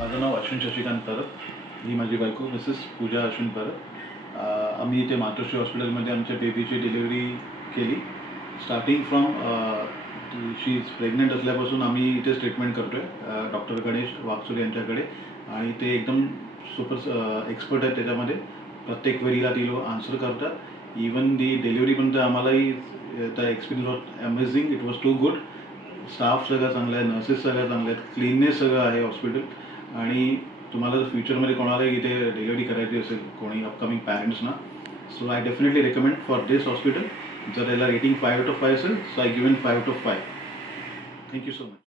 माझं नाव अश्विन शशिकांत परब, ही माझी बायको मिसेस पूजा अश्विन परब. आम्ही इथे मातोश्री हॉस्पिटलमध्ये आमच्या बेबीची डिलिव्हरी केली. Starting from she is pregnant असल्यापासून आम्ही इथेच ट्रीटमेंट करतो आहे डॉक्टर गणेश वागचुरे यांच्याकडे. आणि ते एकदम सुपर एक्सपर्ट आहेत त्याच्यामध्ये. प्रत्येक वेळीला ती लोक आन्सर करतात. इवन दी डिलिव्हरीपर्यंत आम्हालाही त्या experience was amazing. It was too good. Staff सगळं चांगला आहे, नर्सेस सगळ्या चांगल्या आहेत, क्लीननेस सगळं आहे हॉस्पिटल. आणि तुम्हाला जर फ्युचरमध्ये कोणालाही इथे डिलिव्हरी करायची असेल कोणी अपकमिंग पॅरेंट्सना, so I definitely recommend for this hospital. जर याला रेटिंग 5 out of 5 असेल, so I given 5 out of 5. Thank you so much.